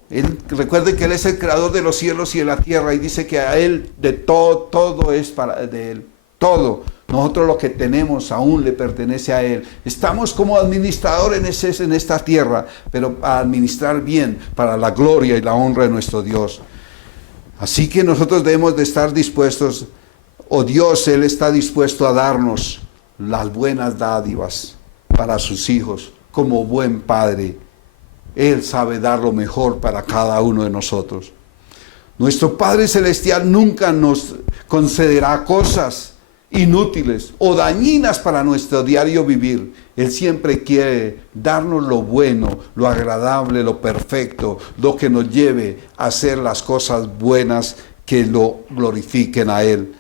Recuerde que Él es el creador de los cielos y de la tierra, y dice que a Él de todo es de Él. Todo, Nosotros lo que tenemos aún le pertenece a Él. Estamos como administradores en esta tierra, pero a administrar bien para la gloria y la honra de nuestro Dios. Así que nosotros debemos de estar dispuestos, Dios, Él está dispuesto a darnos las buenas dádivas para sus hijos, como buen Padre. Él sabe dar lo mejor para cada uno de nosotros. Nuestro Padre Celestial nunca nos concederá cosas inútiles o dañinas para nuestro diario vivir. Él siempre quiere darnos lo bueno, lo agradable, lo perfecto, lo que nos lleve a hacer las cosas buenas que lo glorifiquen a Él.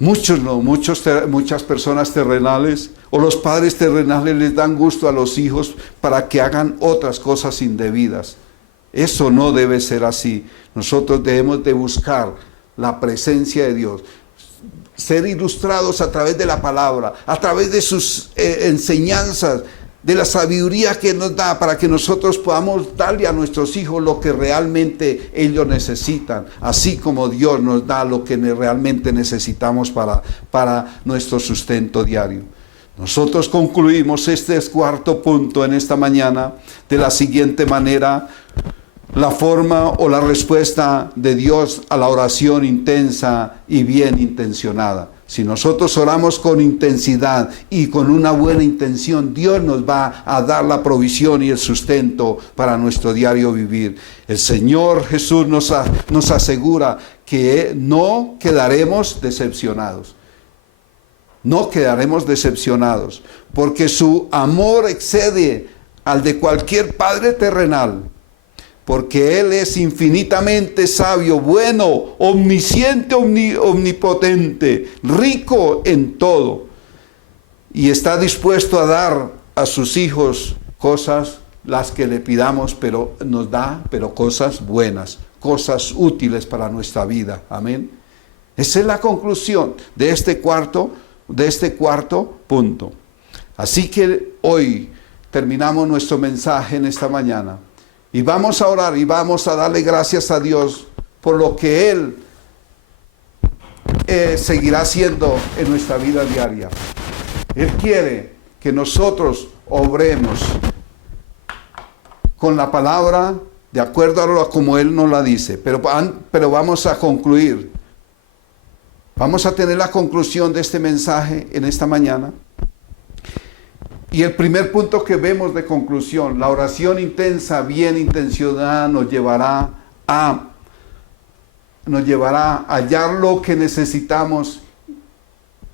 Muchas personas terrenales o los padres terrenales les dan gusto a los hijos para que hagan otras cosas indebidas. Eso no debe ser así. Nosotros debemos de buscar la presencia de Dios, ser ilustrados a través de la palabra, a través de sus enseñanzas, de la sabiduría que nos da para que nosotros podamos darle a nuestros hijos lo que realmente ellos necesitan, así como Dios nos da lo que realmente necesitamos para nuestro sustento diario. Nosotros concluimos este cuarto punto en esta mañana de la siguiente manera: la forma o la respuesta de Dios a la oración intensa y bien intencionada. Si nosotros oramos con intensidad y con una buena intención, Dios nos va a dar la provisión y el sustento para nuestro diario vivir. El Señor Jesús nos asegura que no quedaremos decepcionados. No quedaremos decepcionados, porque su amor excede al de cualquier padre terrenal. Porque Él es infinitamente sabio, bueno, omnisciente, omnipotente, rico en todo. Y está dispuesto a dar a sus hijos cosas, las que le pidamos, pero nos da, cosas buenas, cosas útiles para nuestra vida. Amén. Esa es la conclusión de este cuarto punto. Así que hoy terminamos nuestro mensaje en esta mañana. Y vamos a orar y vamos a darle gracias a Dios por lo que Él seguirá haciendo en nuestra vida diaria. Él quiere que nosotros obremos con la palabra de acuerdo a lo como Él nos la dice. Pero vamos a concluir. Vamos a tener la conclusión de este mensaje en esta mañana. Y el primer punto que vemos de conclusión: la oración intensa, bien intencionada, nos llevará a hallar lo que necesitamos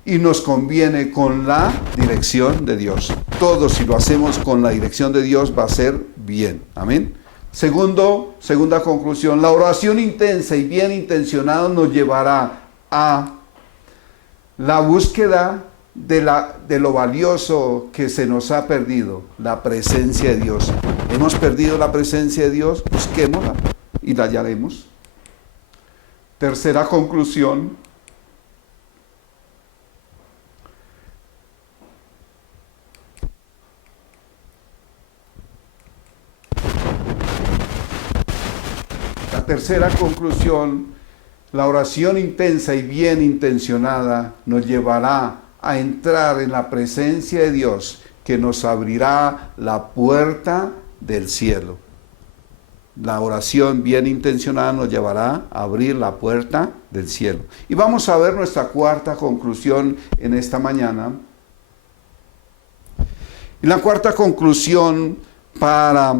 y nos conviene con la dirección de Dios. Todo, si lo hacemos con la dirección de Dios, va a ser bien. Amén. Segunda conclusión: la oración intensa y bien intencionada nos llevará a la búsqueda de lo valioso que se nos ha perdido, la presencia de Dios. Hemos perdido la presencia de Dios, busquémosla y la hallaremos. Tercera conclusión: la oración intensa y bien intencionada nos llevará a entrar en la presencia de Dios, que nos abrirá la puerta del cielo. La oración bien intencionada nos llevará a abrir la puerta del cielo. Y vamos a ver nuestra cuarta conclusión en esta mañana. Y la cuarta conclusión para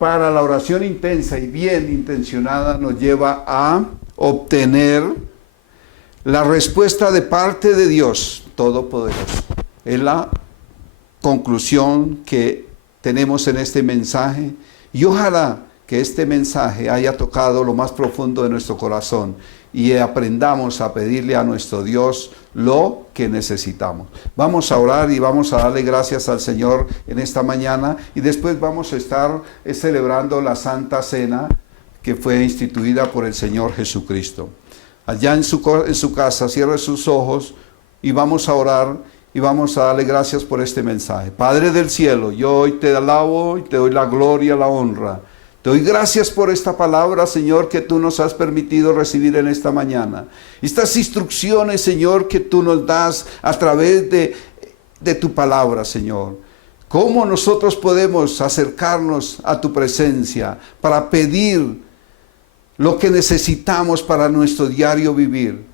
la oración intensa y bien intencionada nos lleva a obtener la respuesta de parte de Dios Todopoderoso. Es la conclusión que tenemos en este mensaje. Y ojalá que este mensaje haya tocado lo más profundo de nuestro corazón y aprendamos a pedirle a nuestro Dios lo que necesitamos. Vamos a orar y vamos a darle gracias al Señor en esta mañana, y después vamos a estar celebrando la Santa Cena que fue instituida por el Señor Jesucristo. Allá en su casa, cierre sus ojos y vamos a orar y vamos a darle gracias por este mensaje. Padre del cielo, yo hoy te alabo y te doy la gloria, la honra. Te doy gracias por esta palabra, Señor, que tú nos has permitido recibir en esta mañana. Estas instrucciones, Señor, que tú nos das a través de tu palabra, Señor. ¿Cómo nosotros podemos acercarnos a tu presencia para pedir lo que necesitamos para nuestro diario vivir?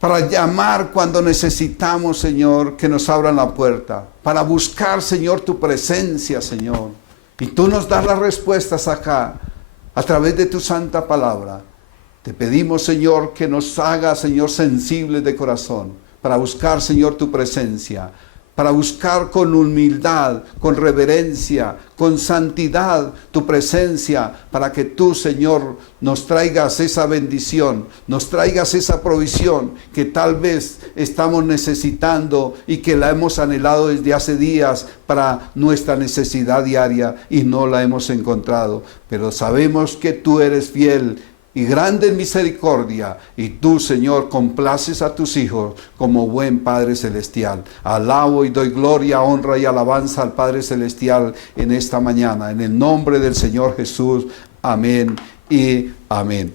Para llamar cuando necesitamos, Señor, que nos abran la puerta. Para buscar, Señor, tu presencia, Señor. Y tú nos das las respuestas acá, a través de tu santa palabra. Te pedimos, Señor, que nos haga, Señor, sensibles de corazón. Para buscar, Señor, tu presencia. Para buscar con humildad, con reverencia, con santidad tu presencia, para que tú, Señor, nos traigas esa bendición, nos traigas esa provisión que tal vez estamos necesitando y que la hemos anhelado desde hace días para nuestra necesidad diaria y no la hemos encontrado. Pero sabemos que tú eres fiel y grande en misericordia, y tú, Señor, complaces a tus hijos como buen Padre Celestial. Alabo y doy gloria, honra y alabanza al Padre Celestial en esta mañana, en el nombre del Señor Jesús. Amén y amén.